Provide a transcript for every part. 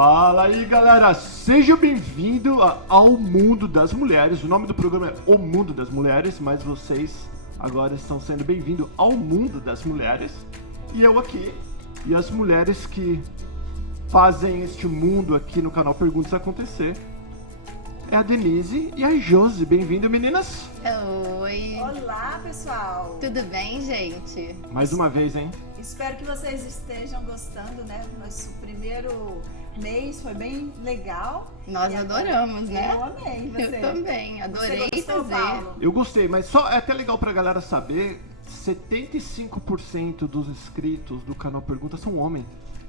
Fala aí, galera! Seja bem-vindo ao Mundo das Mulheres. O nome do programa é O Mundo das Mulheres, mas vocês agora estão sendo bem-vindos ao Mundo das Mulheres. E eu aqui, e as mulheres que fazem este mundo aqui no canal Perguntas acontecer. É a Denise e a Josi. Bem-vindo, meninas! Oi! Olá, pessoal! Tudo bem, gente? Mais uma vez, hein? Espero que vocês estejam gostando, né? Nosso primeiro mês foi bem legal. Nós adoramos, né? Eu amei, você. Eu também, adorei você gostou, fazer. Paulo? Eu gostei, mas só é até legal pra galera saber, 75% dos inscritos do canal Perguntas são homens.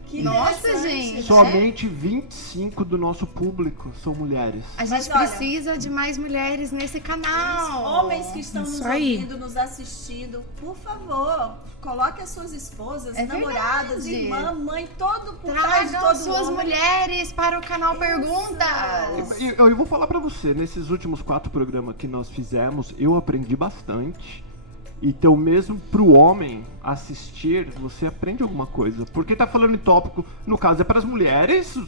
Que Nossa, interessante, gente. né? Somente 25% do nosso público são mulheres. A gente Mas olha, precisa de mais mulheres nesse canal. Homens que estão nos Isso aí. ouvindo, nos assistindo, por favor, coloque as suas esposas, É namoradas, verdade. irmã, mãe, todo por trás de Tragam todo suas homem. mulheres para o canal Perguntas. Eu vou falar pra você, nesses últimos 4 programas que nós fizemos, eu aprendi bastante. Então mesmo pro homem assistir, você aprende alguma coisa. Porque tá falando em tópico, no caso é pras mulheres,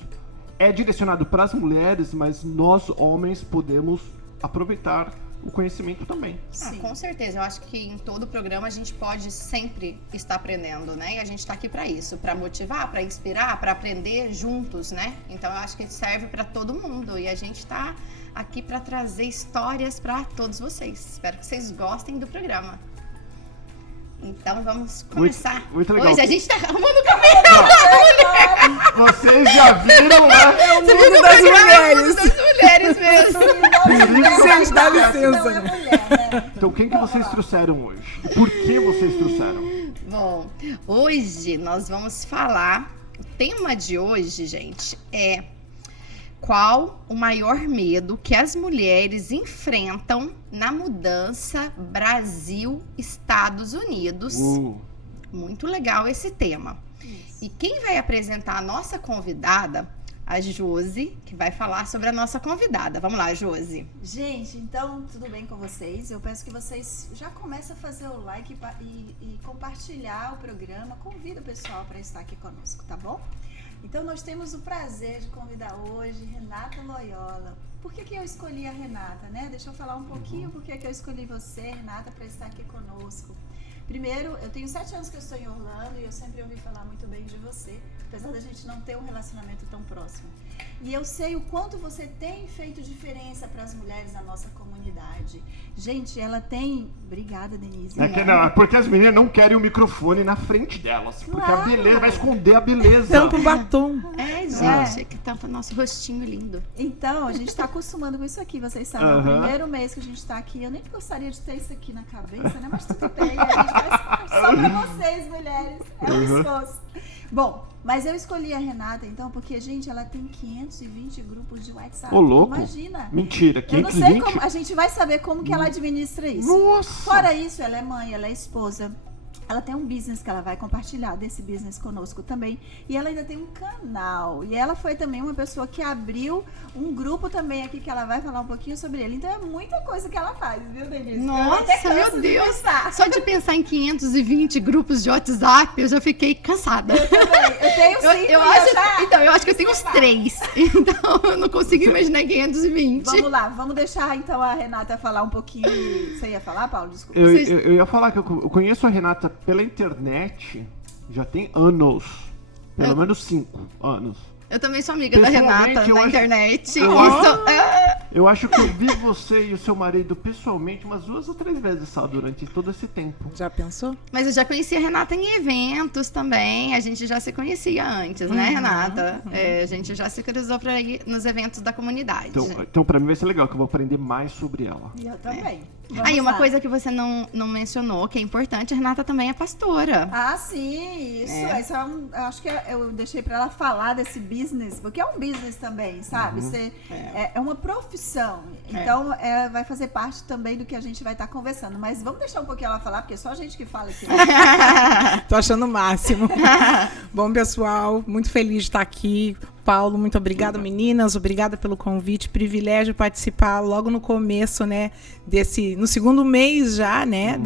é direcionado pras mulheres, mas nós homens podemos aproveitar o conhecimento também. Ah, com certeza, eu acho que em todo programa a gente pode sempre estar aprendendo, né? E a gente tá aqui para isso, para motivar, para inspirar, para aprender juntos, né? Então eu acho que serve para todo mundo e a gente tá aqui para trazer histórias para todos vocês. Espero que vocês gostem do programa. Então vamos começar. Muito legal. Hoje a gente tá arrumando o cabelo. Vocês já viram, né? É o mundo das mulheres. Das mulheres mesmo. Gente, dá Não é licença. mulher, né? Então quem que vocês trouxeram hoje? E por que vocês trouxeram? Bom, hoje nós vamos falar. O tema de hoje, gente, é qual o maior medo que as mulheres enfrentam na mudança Brasil-Estados Unidos. Muito legal esse tema. Isso. E quem vai apresentar a nossa convidada, a Josi, que vai falar sobre a nossa convidada. Vamos lá, Josi. Gente, então, tudo bem com vocês? Eu peço que vocês já comecem a fazer o like e compartilhar o programa. Convida o pessoal para estar aqui conosco, tá bom? Então, nós temos o prazer de convidar hoje Renata Loyola. Por que eu escolhi a Renata, né? Deixa eu falar um pouquinho por que eu escolhi você, Renata, para estar aqui conosco. Primeiro, eu tenho 7 anos que eu estou em Orlando e eu sempre ouvi falar muito bem de você, apesar da gente não ter um relacionamento tão próximo. E eu sei o quanto você tem feito diferença para as mulheres da nossa comunidade. Gente, ela tem... Obrigada, Denise. É que não, porque as meninas não querem o microfone na frente delas. Porque a Claro. beleza vai esconder a beleza. Tampa o batom. É, gente, que tampa nosso rostinho lindo. Então, a gente está acostumando com isso aqui, vocês sabem. É o Aham. primeiro mês que a gente está aqui. Eu nem gostaria de ter isso aqui na cabeça, né? Mas tudo bem, a gente faz só para vocês, mulheres. É um esforço. Bom, mas eu escolhi a Renata, então, porque, gente, ela tem 520 grupos de WhatsApp. Ô, louco. Imagina. Mentira, Eu não sei 520? como... A gente vai saber como que ela administra isso. Nossa! Fora isso, ela é mãe, ela é esposa. Ela tem um business que ela vai compartilhar desse business conosco também. E ela ainda tem um canal. E ela foi também uma pessoa que abriu um grupo também aqui que ela vai falar um pouquinho sobre ele. Então é muita coisa que ela faz, viu, Denise? Eu até Nossa, canso meu de Deus! pensar. Só de pensar em 520 grupos de WhatsApp, eu já fiquei cansada. Eu tenho 5 Eu acho que eu tenho uns 3. Então eu não consigo imaginar 520. Vamos lá, vamos deixar então a Renata falar um pouquinho. Você ia falar, Paulo? Desculpa. Eu ia falar que eu conheço a Renata pela internet já tem anos. Pelo menos 5 anos. Eu também sou amiga da Pessoalmente, Renata eu na acho- internet. Ah! Eu acho que eu vi você e o seu marido pessoalmente umas 2 ou 3 vezes só durante todo esse tempo. Já pensou? Mas eu já conhecia a Renata em eventos também. A gente já se conhecia antes, né, Renata? É, a gente já se cruzou pra ir nos eventos da comunidade. Então pra mim vai ser legal, que eu vou aprender mais sobre ela. E eu também. Vamos Aí, uma lá. coisa que você não mencionou, que é importante, a Renata também é pastora. Ah, sim, isso. Isso é um, eu acho que eu deixei pra ela falar desse business, porque é um business também, sabe? Você, é uma profissão. Então, vai fazer parte também do que a gente vai estar conversando. Mas vamos deixar um pouquinho ela falar, porque é só a gente que fala aqui. Né? Tô achando o máximo. Bom, pessoal, muito feliz de estar aqui. Paulo, muito obrigada, meninas. Obrigada pelo convite. Privilégio participar logo no começo, né? No segundo mês já, né?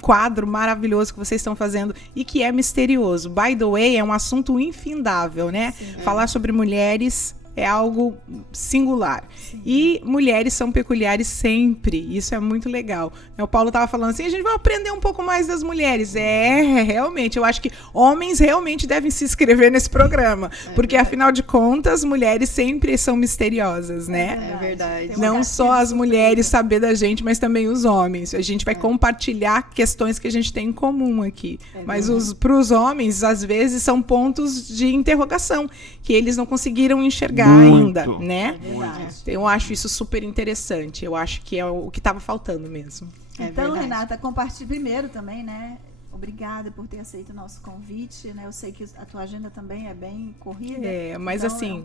quadro maravilhoso que vocês estão fazendo e que é misterioso. By the way, é um assunto infindável, né? Falar sobre mulheres é algo singular. Sim. E mulheres são peculiares sempre. Isso é muito legal. O Paulo estava falando assim, a gente vai aprender um pouco mais das mulheres. Realmente. Eu acho que homens realmente devem se inscrever nesse programa. Porque, afinal de contas, mulheres sempre são misteriosas, né? É verdade. Não só as mulheres saber da gente, mas também os homens. A gente vai compartilhar questões que a gente tem em comum aqui. Mas para os homens, às vezes, são pontos de interrogação que eles não conseguiram enxergar ainda, né? Eu acho isso super interessante. Eu acho que é o que estava faltando mesmo. Então, Renata, compartilhe primeiro também, né? Obrigada por ter aceito o nosso convite, né? Eu sei que a tua agenda também é bem corrida. Mas então assim,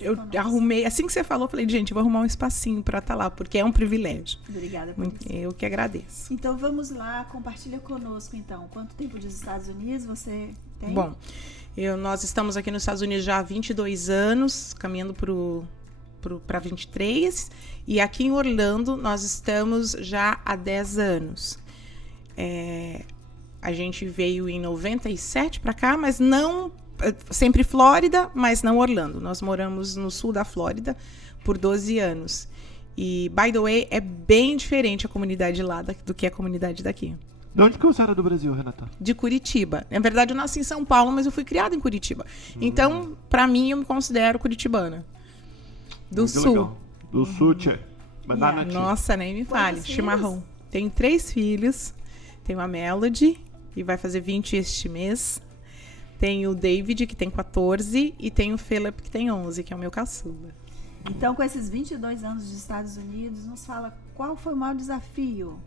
eu arrumei, assim que você falou, eu falei, gente, vou arrumar um espacinho para estar lá, porque é um privilégio. Obrigada por isso. Eu que agradeço. Então, vamos lá, compartilha conosco, então. Quanto tempo dos Estados Unidos você tem? Bom, nós estamos aqui nos Estados Unidos já há 22 anos, caminhando para 23, e aqui em Orlando nós estamos já há 10 anos. A gente veio em 97 para cá, mas não sempre Flórida, mas não Orlando. Nós moramos no sul da Flórida por 12 anos. E, by the way, é bem diferente a comunidade lá do que a comunidade daqui. De onde que você era do Brasil, Renata? De Curitiba. Na verdade, eu nasci em São Paulo, mas eu fui criada em Curitiba. Então, para mim, eu me considero curitibana. Do muito sul. Legal. Do sul, tchê. Banana tea. Nossa, nem me fale. Quantos Chimarrão. filhos? Tenho 3 filhos. Tenho a Melody, que vai fazer 20 este mês. Tenho o David, que tem 14. E tenho o Philip, que tem 11, que é o meu caçula. Então, com esses 22 anos dos Estados Unidos, nos fala qual foi o maior desafio?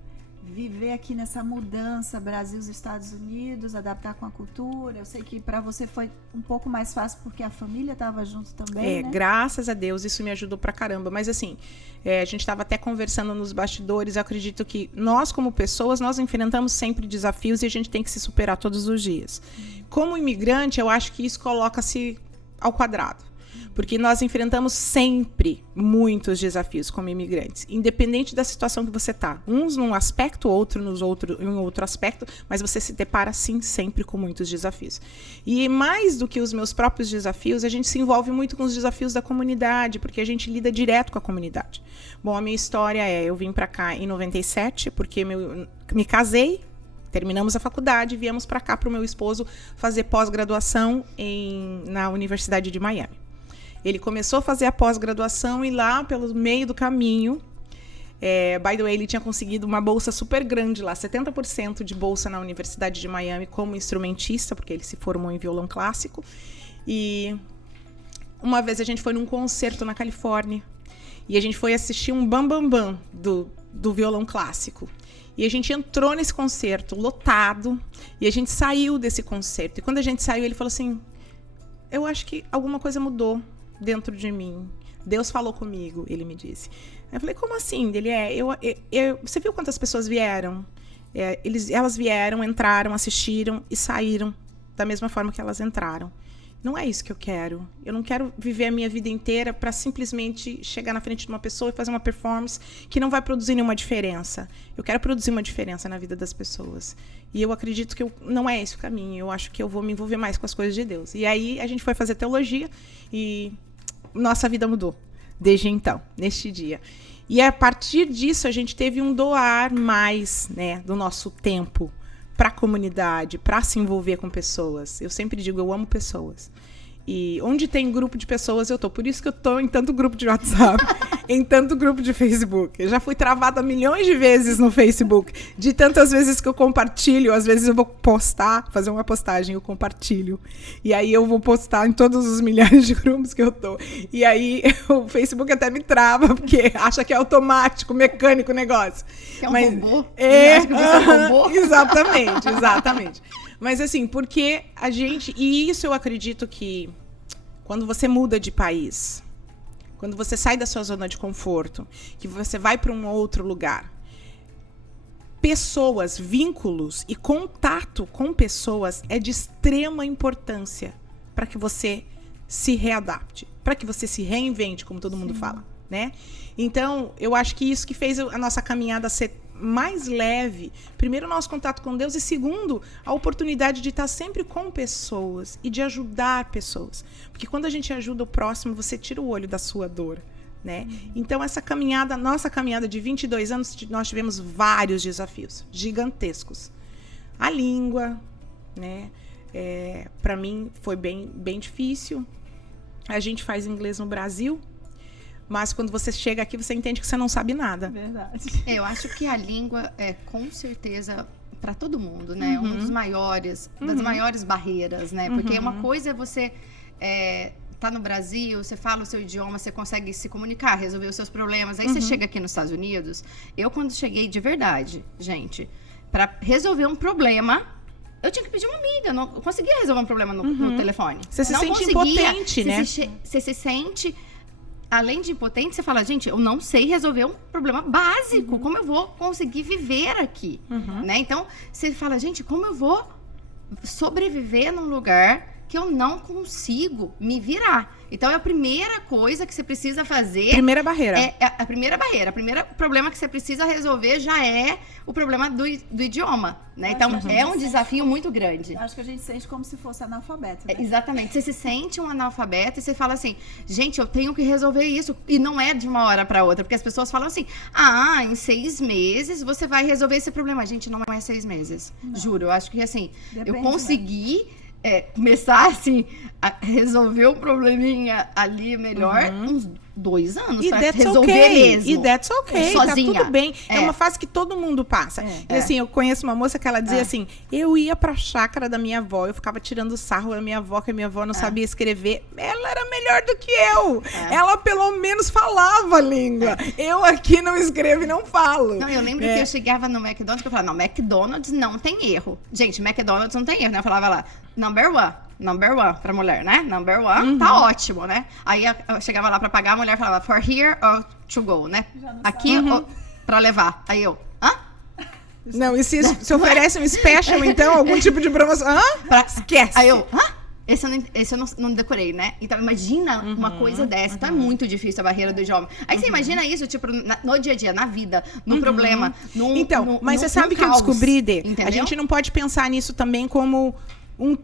Viver aqui nessa mudança, Brasil e Estados Unidos, adaptar com a cultura. Eu sei que para você foi um pouco mais fácil porque a família estava junto também, né? Graças a Deus, isso me ajudou pra caramba. Mas assim, a gente estava até conversando nos bastidores, eu acredito que nós como pessoas, nós enfrentamos sempre desafios e a gente tem que se superar todos os dias. Como imigrante, eu acho que isso coloca-se ao quadrado. Porque nós enfrentamos sempre muitos desafios como imigrantes, independente da situação que você está. Uns num aspecto, outro em outro aspecto, mas você se depara, sim, sempre com muitos desafios. E mais do que os meus próprios desafios, a gente se envolve muito com os desafios da comunidade, porque a gente lida direto com a comunidade. Bom, a minha história eu vim para cá em 97, porque me casei, terminamos a faculdade e viemos para cá para o meu esposo fazer pós-graduação na Universidade de Miami. Ele começou a fazer a pós-graduação e lá, pelo meio do caminho, by the way, ele tinha conseguido uma bolsa super grande lá, 70% de bolsa na Universidade de Miami como instrumentista, porque ele se formou em violão clássico. E uma vez a gente foi num concerto na Califórnia e a gente foi assistir um bam-bam-bam do violão clássico. E a gente entrou nesse concerto lotado e a gente saiu desse concerto. E quando a gente saiu, ele falou assim, eu acho que alguma coisa mudou dentro de mim. Deus falou comigo, ele me disse. Eu falei, como assim? Ele você viu quantas pessoas vieram? Elas vieram, entraram, assistiram e saíram da mesma forma que elas entraram. Não é isso que eu quero. Eu não quero viver a minha vida inteira para simplesmente chegar na frente de uma pessoa e fazer uma performance que não vai produzir nenhuma diferença. Eu quero produzir uma diferença na vida das pessoas. E eu acredito que não é esse o caminho. Eu acho que eu vou me envolver mais com as coisas de Deus. E aí a gente foi fazer teologia e nossa vida mudou desde então, neste dia. E a partir disso a gente teve um doar mais, né, do nosso tempo para a comunidade, para se envolver com pessoas. Eu sempre digo, eu amo pessoas. E onde tem grupo de pessoas, eu tô. Por isso que eu tô em tanto grupo de WhatsApp, em tanto grupo de Facebook. Eu já fui travada milhões de vezes no Facebook, de tantas vezes que eu compartilho. Às vezes eu vou fazer uma postagem, eu compartilho. E aí eu vou postar em todos os milhares de grupos que eu tô. E aí o Facebook até me trava, porque acha que é automático, mecânico o negócio. Que é um robô? Acho que você é um robô. Exatamente. Mas assim, porque a gente... E isso eu acredito que quando você muda de país, quando você sai da sua zona de conforto, que você vai para um outro lugar, pessoas, vínculos e contato com pessoas é de extrema importância para que você se readapte, para que você se reinvente, como todo mundo fala, né? Então, eu acho que isso que fez a nossa caminhada ser mais leve. Primeiro, o nosso contato com Deus. E segundo, a oportunidade de estar sempre com pessoas e de ajudar pessoas. Porque quando a gente ajuda o próximo, você tira o olho da sua dor. Né? Então, essa caminhada, nossa caminhada de 22 anos, nós tivemos vários desafios gigantescos. A língua, né? Para mim, foi bem difícil. A gente faz inglês no Brasil, mas quando você chega aqui, você entende que você não sabe nada. Verdade. Eu acho que a língua é, com certeza, para todo mundo, né? Um dos maiores, das maiores barreiras, né? Porque uma coisa é você... tá no Brasil, você fala o seu idioma, você consegue se comunicar, resolver os seus problemas. Aí você chega aqui nos Estados Unidos. Eu, quando cheguei de verdade, gente, para resolver um problema, eu tinha que pedir uma amiga. Eu não conseguia resolver um problema no telefone. Você se não sente conseguia, impotente, né? Você se sente... Além de impotente, você fala, gente, eu não sei resolver um problema básico. Como eu vou conseguir viver aqui? Né? Então, você fala, gente, como eu vou sobreviver num lugar que eu não consigo me virar? Então, é a primeira coisa que você precisa fazer. Primeira barreira. É a primeira barreira. O primeiro problema que você precisa resolver já é o problema do idioma. Né? Então, é um desafio muito grande. Acho que a gente sente como se fosse analfabeto, né? Exatamente. Você se sente um analfabeto e você fala assim, gente, eu tenho que resolver isso. E não é de uma hora para outra. Porque as pessoas falam assim, em 6 meses você vai resolver esse problema. Gente, não é 6 meses. Não. Juro. Eu acho que, assim, depende, eu consegui... começar, assim, a resolver um probleminha ali melhor uns 2 anos pra resolver mesmo. E that's okay, sozinha. Tá tudo bem. É uma fase que todo mundo passa. E assim, eu conheço uma moça que ela dizia assim, eu ia pra chácara da minha avó, eu ficava tirando sarro da minha avó, que a minha avó não sabia escrever. Ela era melhor do que eu. Ela pelo menos falava a língua. Eu aqui não escrevo e não falo. Não, eu lembro que eu chegava no McDonald's e eu falava, não, McDonald's não tem erro. Gente, McDonald's não tem erro, né? Eu falava lá, number one pra mulher, né? Number one, tá ótimo, né? Aí eu chegava lá pra pagar, a mulher falava, for here or to go, né? Aqui ou pra levar. Aí eu, Não, e se oferece um special, então, algum tipo de promoção? Esquece. Aí eu, esse eu não decorei, né? Então, imagina uma coisa dessa. Então, é muito difícil a barreira do idioma. Aí, você imagina isso, tipo, no dia a dia, na vida, no problema, mas você sabe que eu descobri, Dê? Entendeu? A gente não pode pensar nisso também como...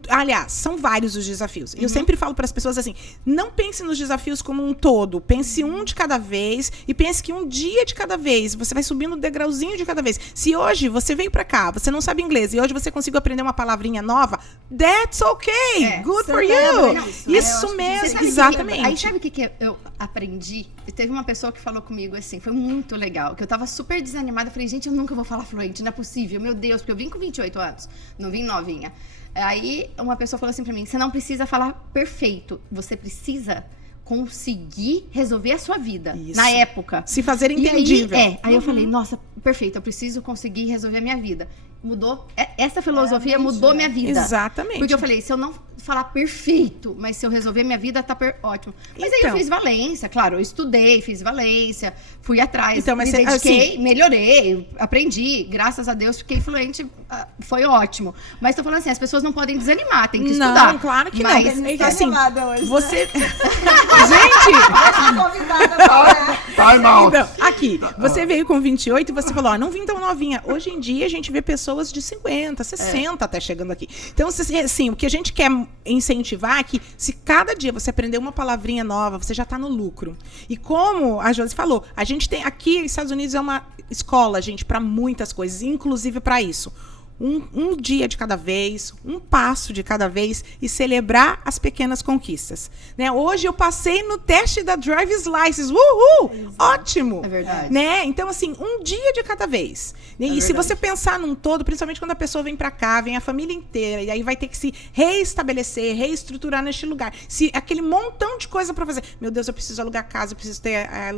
aliás, são vários os desafios. Eu sempre falo para as pessoas assim, não pense nos desafios como um todo. Pense um de cada vez e pense que um dia de cada vez. Você vai subindo um degrauzinho de cada vez. Se hoje você veio para cá, você não sabe inglês e hoje você conseguiu aprender uma palavrinha nova, that's okay. Good for you. Isso mesmo, exatamente. Aí sabe o que eu aprendi? Teve uma pessoa que falou comigo assim, foi muito legal, que eu tava super desanimada. Eu falei, gente, eu nunca vou falar fluente, não é possível. Meu Deus, porque eu vim com 28 anos, não vim novinha. Aí uma pessoa falou assim pra mim, você não precisa falar perfeito, você precisa conseguir resolver a sua vida. Isso. Na época. Se fazer entendível. Aí eu falei, nossa, perfeito, eu preciso conseguir resolver a minha vida. Mudou, essa filosofia mudou minha vida. Exatamente. Porque eu falei, se eu não falar perfeito, mas se eu resolver minha vida, tá ótimo. Mas aí eu fiz Valência, claro, eu estudei, fiz Valência, fui atrás, me dediquei, melhorei, aprendi, graças a Deus fiquei fluente, foi ótimo. Mas tô falando assim, as pessoas não podem desanimar, tem que estudar. Não, claro que mas, não. Tá assim, hoje, você... Time out. Então, aqui, você veio com 28 e você falou, não vim tão novinha. Hoje em dia, a gente vê pessoas de 50, 60 até chegando aqui. Então, assim, o que a gente quer incentivar é que se cada dia você aprender uma palavrinha nova, você já tá no lucro. E como a Josi falou, a gente tem aqui, nos Estados Unidos é uma escola, gente, para muitas coisas, inclusive para isso. Um dia de cada vez, um passo de cada vez e celebrar as pequenas conquistas. Né? Hoje eu passei no teste da Driver's License. Uhul! Exato. Ótimo! É verdade. Né? Então, assim, um dia de cada vez. E se você pensar num todo, principalmente quando a pessoa vem pra cá, vem a família inteira, e aí vai ter que se reestabelecer, reestruturar neste lugar. Se aquele montão de coisa pra fazer. Meu Deus, eu preciso alugar casa, eu preciso ter a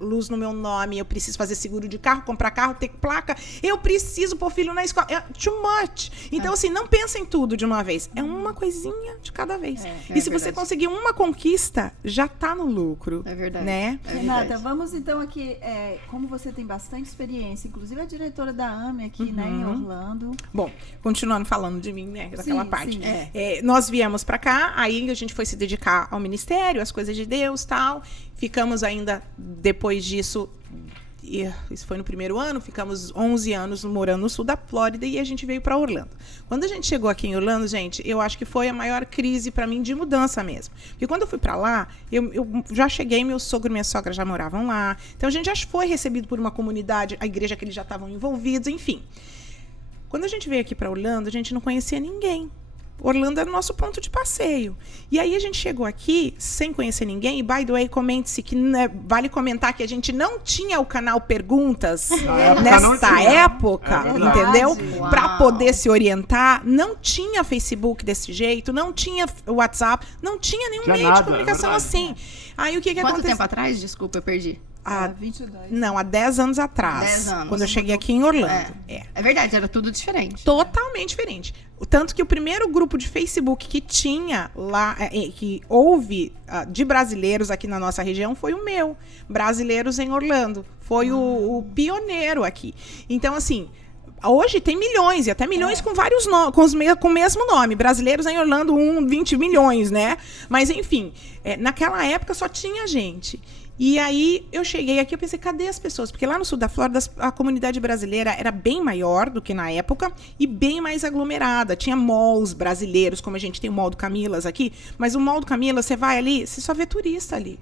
luz no meu nome, eu preciso fazer seguro de carro, comprar carro, ter placa, eu preciso pôr filho na escola. Too much. Então, assim, não pensa em tudo de uma vez. É uma coisinha de cada vez. E se você conseguir uma conquista, já tá no lucro. É verdade. Né? Renata, vamos então aqui, como você tem bastante experiência, inclusive a diretora da AME aqui, né, em Orlando. Bom, continuando falando de mim, né, daquela parte. Sim. Nós viemos pra cá, aí a gente foi se dedicar ao ministério, às coisas de Deus, tal. Ficamos ainda, depois disso, isso foi no primeiro ano, ficamos 11 anos morando no sul da Flórida e a gente veio para Orlando. Quando a gente chegou aqui em Orlando, gente, eu acho que foi a maior crise para mim de mudança mesmo. Porque quando eu fui para lá, eu já cheguei, meu sogro e minha sogra já moravam lá. Então a gente já foi recebido por uma comunidade, a igreja que eles já estavam envolvidos, enfim. Quando a gente veio aqui para Orlando, a gente não conhecia ninguém. Orlando era o nosso ponto de passeio. E aí a gente chegou aqui sem conhecer ninguém. E, by the way, comente-se que vale comentar que a gente não tinha o canal Perguntas nessa época, entendeu? Para poder se orientar. Não tinha Facebook desse jeito, não tinha WhatsApp, não tinha nenhum meio de comunicação assim. Aí o que aconteceu? Quanto tempo atrás? Desculpa, eu perdi. 22. Não, há 10 anos atrás. 10 anos. Quando eu cheguei aqui em Orlando. É verdade, era tudo diferente. Totalmente diferente. Tanto que o primeiro grupo de Facebook que tinha lá, que houve de brasileiros aqui na nossa região, foi o meu. Brasileiros em Orlando. Foi o pioneiro aqui. Então, assim, hoje tem milhões, e até milhões com vários com o mesmo nome. Brasileiros em Orlando, 20 milhões, né? Mas, enfim, naquela época só tinha gente. E aí eu cheguei aqui e pensei, cadê as pessoas? Porque lá no sul da Flórida a comunidade brasileira era bem maior do que na época e bem mais aglomerada. Tinha malls brasileiros, como a gente tem o Mall do Camilas aqui, mas o Mall do Camilas, você vai ali, você só vê turista ali.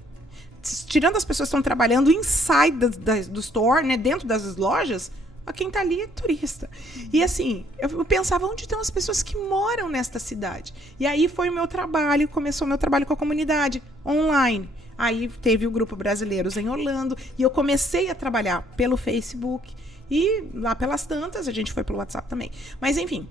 Tirando as pessoas que estão trabalhando inside do store, né, dentro das lojas, quem tá ali é turista. E assim, eu pensava, onde estão as pessoas que moram nesta cidade? E aí foi o meu trabalho, começou o meu trabalho com a comunidade online. Aí teve o grupo Brasileiros em Orlando e eu comecei a trabalhar pelo Facebook e lá pelas tantas, a gente foi pelo WhatsApp também. Mas enfim,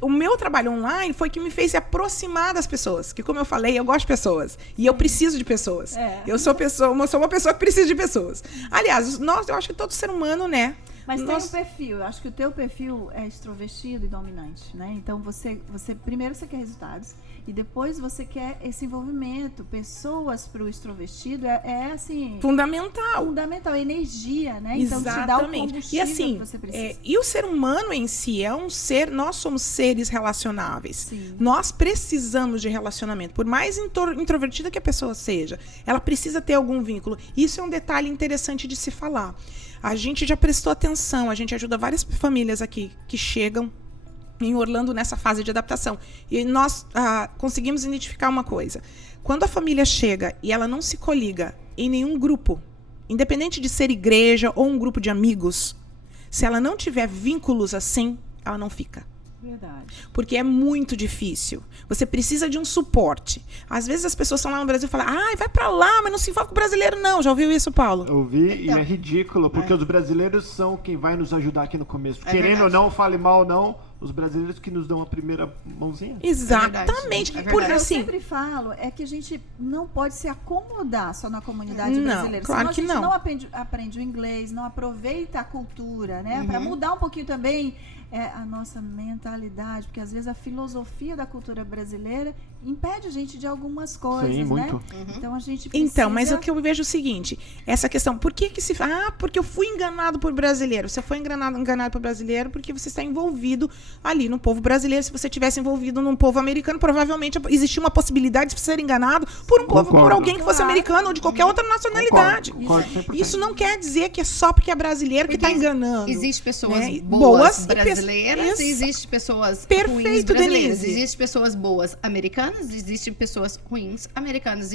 o meu trabalho online foi que me fez se aproximar das pessoas, que como eu falei, eu gosto de pessoas e eu preciso de pessoas. Eu sou uma pessoa que precisa de pessoas. Aliás, eu acho que todo ser humano, né? Mas tem um perfil, eu acho que o teu perfil é extrovertido e dominante, né? Então você primeiro você quer resultados e depois você quer esse envolvimento, pessoas para o extrovertido assim fundamental, energia, né? Então te dá o combustível e assim, que você precisa. E o ser humano em si é um ser, nós somos seres relacionáveis. Sim. Nós precisamos de relacionamento, por mais introvertida que a pessoa seja, ela precisa ter algum vínculo. Isso é um detalhe interessante de se falar. A gente já prestou atenção, a gente ajuda várias famílias aqui que chegam em Orlando nessa fase de adaptação. E nós conseguimos identificar uma coisa. Quando a família chega e ela não se coliga em nenhum grupo, independente de ser igreja ou um grupo de amigos, se ela não tiver vínculos assim, ela não fica. Verdade. Porque é muito difícil. Você precisa de um suporte. Às vezes as pessoas estão lá no Brasil e falam, vai pra lá, mas não se envolve com o brasileiro, não. Já ouviu isso, Paulo? Eu ouvi, e é ridículo, porque os brasileiros são quem vai nos ajudar aqui no começo. Querendo ou não, fale mal ou não, os brasileiros que nos dão a primeira mãozinha. Exatamente. Porque eu sempre falo, é que a gente não pode se acomodar só na comunidade brasileira. Claro que não. A gente não aprende o inglês, não aproveita a cultura, né? Para mudar um pouquinho também a nossa mentalidade, porque às vezes a filosofia da cultura brasileira impede a gente de algumas coisas, sim, muito. Né? Então a gente precisa... Então, mas o que eu vejo é o seguinte, essa questão, por que se fala, porque eu fui enganado por brasileiro. Você foi enganado por brasileiro porque você está envolvido ali no povo brasileiro. Se você tivesse envolvido num povo americano, provavelmente existia uma possibilidade de ser enganado por um povo, por alguém que fosse americano ou de qualquer outra nacionalidade. Concordo. Isso não quer dizer que é só porque é brasileiro que está enganando. Existem pessoas né? boas brasileiras e existem pessoas ruins brasileiras. Denise. Existem pessoas boas americanas, existem pessoas ruins americanas.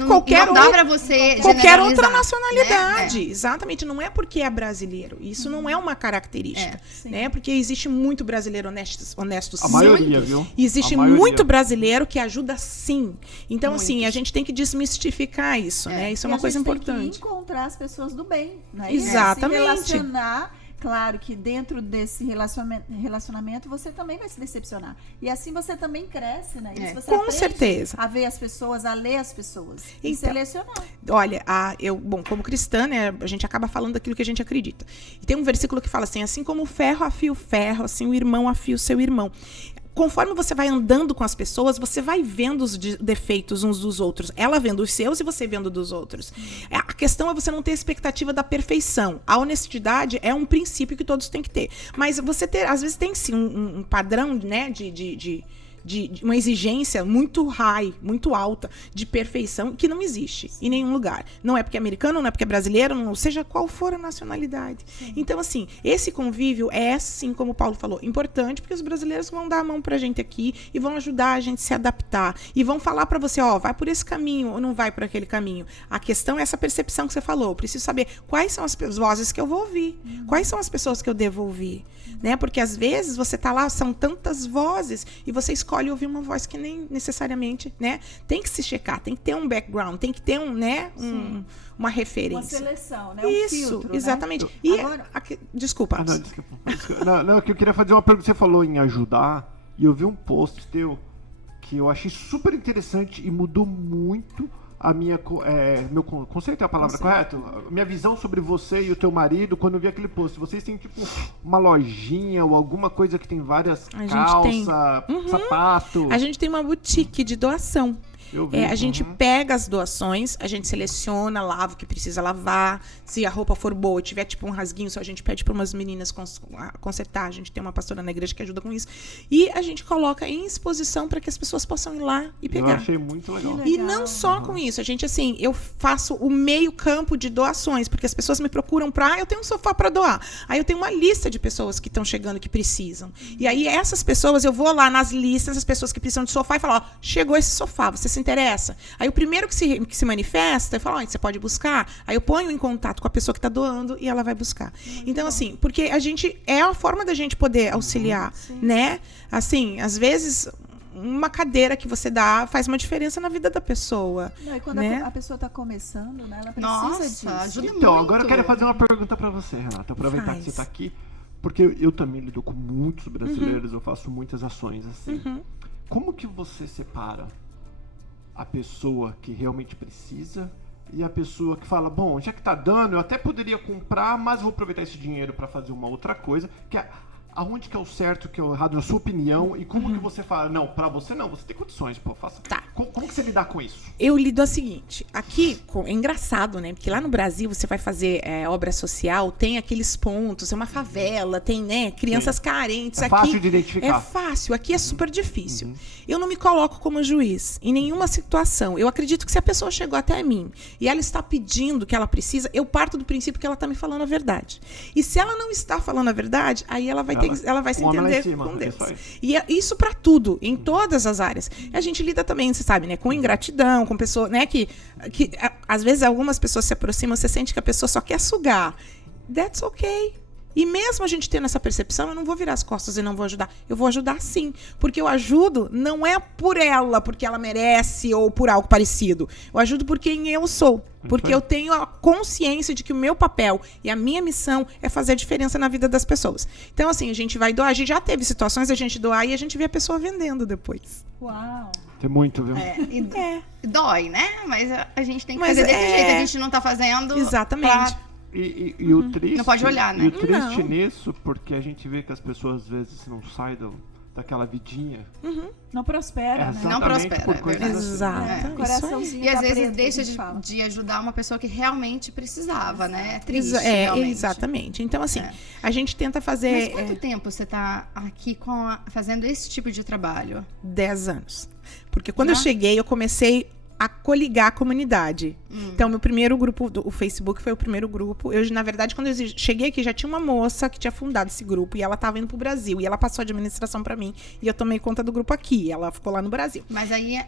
Não dá pra você qualquer outra generalizar, nacionalidade. né? Exatamente. Não é porque é brasileiro. Isso não é uma característica. Né? Porque existe muito brasileiro honesto a sim. maioria, viu? Existe muito brasileiro que ajuda sim. Então, assim, a gente tem que desmistificar isso, né? Isso é uma coisa importante. A gente tem que encontrar as pessoas do bem, né? Exatamente. Se relacionar. Claro que dentro desse relacionamento você também vai se decepcionar. E assim você também cresce, né? Isso você com certeza. A ver as pessoas, a ler as pessoas. E então, selecionar. Olha, como cristã, né, a gente acaba falando daquilo que a gente acredita. E tem um versículo que fala assim como o ferro afia o ferro, assim o irmão afia o seu irmão. Conforme você vai andando com as pessoas, você vai vendo os defeitos uns dos outros. Ela vendo os seus e você vendo dos outros. A questão é você não ter expectativa da perfeição. A honestidade é um princípio que todos têm que ter. Mas você às vezes tem sim um padrão, né, de de uma exigência muito high, muito alta, de perfeição, que não existe em nenhum lugar. Não é porque é americano, não é porque é brasileiro, não seja qual for a nacionalidade. Então, assim, esse convívio é, sim, como o Paulo falou, importante, porque os brasileiros vão dar a mão pra gente aqui e vão ajudar a gente a se adaptar. E vão falar pra você, ó, vai por esse caminho ou não vai por aquele caminho. A questão é essa percepção que você falou. Eu preciso saber quais são as vozes que eu vou ouvir, quais são as pessoas que eu devo ouvir. Né? Porque às vezes você tá lá, são tantas vozes, e você escolhe ouvir uma voz que nem necessariamente, né? Tem que se checar, tem que ter um background, tem que ter uma referência. Uma seleção, né? Isso, filtro, exatamente. Né? E agora... Desculpa. Não, que eu queria fazer uma pergunta. Você falou em ajudar, e eu vi um post teu que eu achei super interessante e mudou muito a minha meu conceito é a palavra correta? Minha visão sobre você e o teu marido quando eu vi aquele post. Vocês têm tipo uma lojinha ou alguma coisa que tem várias calças, sapato. A gente tem uma boutique de doação. A gente pega as doações, a gente seleciona, lava o que precisa lavar. Se a roupa for boa e tiver tipo um rasguinho, só a gente pede para umas meninas consertar. A gente tem uma pastora na igreja que ajuda com isso. E a gente coloca em exposição para que as pessoas possam ir lá e pegar. Eu achei muito legal. E não só com isso. A gente, assim, eu faço o meio campo de doações, porque as pessoas me procuram eu tenho um sofá para doar. Aí eu tenho uma lista de pessoas que estão chegando que precisam. E aí essas pessoas, eu vou lá nas listas, as pessoas que precisam de sofá e falo, ó, chegou esse sofá, você se interessa? Aí o primeiro que se manifesta, eu falo, ó, você pode buscar? Aí eu ponho em contato com a pessoa que está doando e ela vai buscar. Então, assim, porque a gente, é a forma da gente poder auxiliar, né? Assim, às vezes uma cadeira que você dá faz uma diferença na vida da pessoa. Não, e quando né? a pessoa está começando, né? Ela precisa disso. Ajuda então, muito. agora eu quero fazer uma pergunta para você, Renata. Aproveitar que você está aqui, porque eu também lido com muitos brasileiros, eu faço muitas ações assim. Como que você separa a pessoa que realmente precisa e a pessoa que fala, bom, já que tá dando, eu até poderia comprar, mas vou aproveitar esse dinheiro para fazer uma outra coisa, que é aonde que é o certo, que é o errado, na sua opinião, e como que você fala, não, pra você não, você tem condições, pô, faça. Tá. Como que você lidar com isso? Eu lido a seguinte, aqui, é engraçado, né, porque lá no Brasil você vai fazer obra social, tem aqueles pontos, é uma favela, tem, né, crianças carentes. É aqui fácil de identificar. É fácil, aqui é super difícil. Eu não me coloco como juiz em nenhuma situação. Eu acredito que se a pessoa chegou até mim e ela está pedindo que ela precisa, eu parto do princípio que ela está me falando a verdade. E se ela não está falando a verdade, aí ela vai se entender com Deus. E é isso para tudo, em todas as áreas. A gente lida também, você sabe, né, com ingratidão, com pessoa, né, que às vezes algumas pessoas se aproximam, você sente que a pessoa só quer sugar. That's okay. E mesmo a gente tendo essa percepção, eu não vou virar as costas e não vou ajudar. Eu vou ajudar sim. Porque eu ajudo não é por ela, porque ela merece ou por algo parecido. Eu ajudo por quem eu sou. Porque eu tenho a consciência de que o meu papel e a minha missão é fazer a diferença na vida das pessoas. Então, assim, a gente vai doar. A gente já teve situações de a gente doar e a gente vê a pessoa vendendo depois. Uau! Tem muito, viu? Dói, né? Mas a gente tem que fazer desse jeito. A gente não tá fazendo... Exatamente. E o triste... Não pode olhar, né? E o triste nisso, porque a gente vê que as pessoas às vezes não saem daquela vidinha. Não prospera, né? Não prospera, por coisas assim. Exato. Coraçãozinho E às tá vezes preto, deixa a gente fala. de ajudar uma pessoa que realmente precisava, né? É triste, realmente. Exatamente. Então, assim, a gente tenta fazer... Mas quanto tempo você tá aqui fazendo esse tipo de trabalho? 10 anos. Porque quando eu cheguei, eu comecei a coligar a comunidade. Então, meu primeiro grupo, o Facebook foi o primeiro grupo. Na verdade, quando eu cheguei aqui, já tinha uma moça que tinha fundado esse grupo e ela estava indo pro Brasil. E ela passou a administração para mim e eu tomei conta do grupo aqui. E ela ficou lá no Brasil. Mas aí,